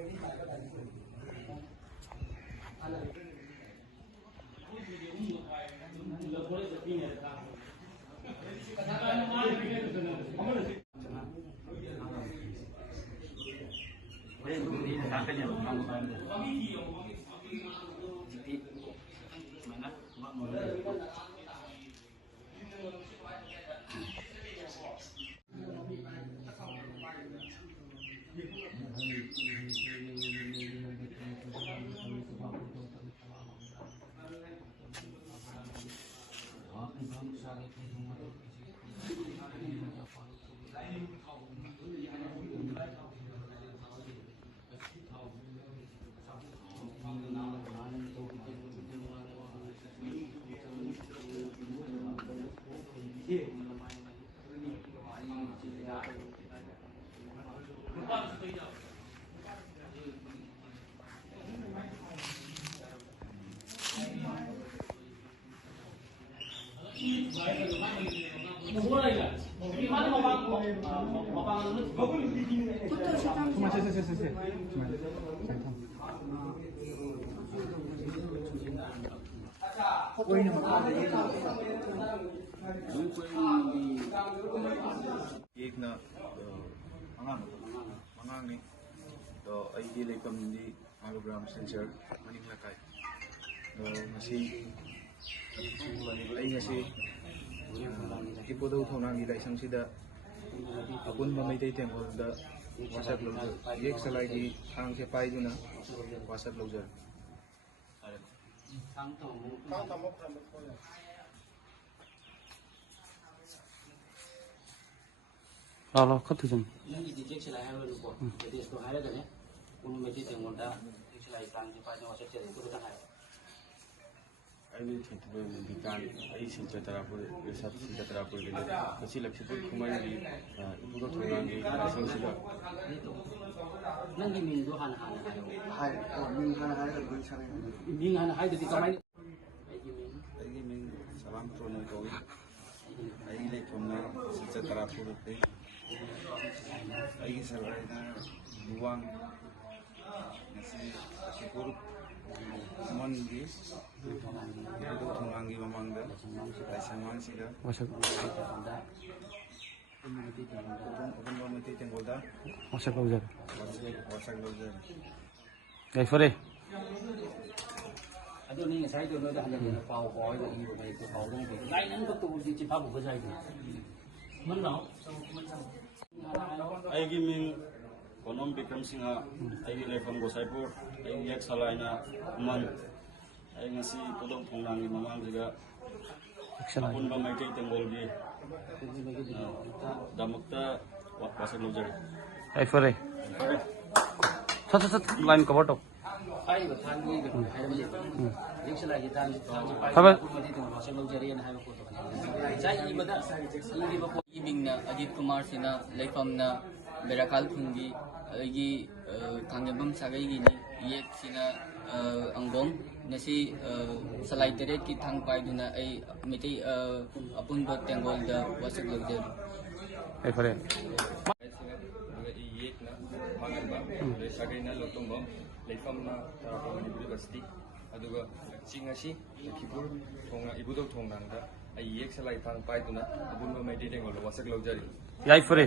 एक ना मंगांग ने तो आईडी लेकम दी आलोग्राम सेंसर मनिंग लकाई तो मसी आई ngasi ipodo thonang gi laisang sida apun mamaitai tengol da wasat lojer yek salai gi ang se pai duna wasat lojer lo khất thử chừng nanti di cek selai halu lupa jadi itu hari kan ya mesti tengok dah cek selai tang di pada masa cek itu dah hari ini tentu mendikan ini senjata rapor besar senjata rapor ini kecil lebih pun kumai di ibu kota orang di langsung sudah nanti minggu han hai minggu hai minggu han jadi kamai ini minggu salam turun kau ini lek kumai senjata rapor ini ini selai buang nasi buruk Mon di itu tungangi mamangga laisang sida wasak Open mamati tenggoda wasak lojer wasak lojer gai fore aduh ni saya tu dah hanya pau koi ini bagai tu pau dong lain nan tu di cipa bukan saya tu mana aigi ming konom Bikram Singha aigi lefam Gosaipur aigi yak salaina man aigi ngasi podong thongnang mamang juga apun ba mai kai tenggol gi damakta wasak lojer gai fore sat line cover to hai berthan ni hai ni cek selai kita cipa Apa? mesti tengok wasak lojer yang hai ko to saya ibadah ini bapak ibingna Ajit Kumar Sina leifamna Berakal Thungi agi tangjabam sagai gini yek sina anggong nasi salai teret ki thang pai duna ai meti apun bot tenggol da wasak lojer gai fore yek na mangamba sagai na lotong bom leifam na tarapon university aduga chingasi kipur thonga ibudok thongnang da ai yek salai thang pai duna apun ba mai de tengol wasak lojer gai fore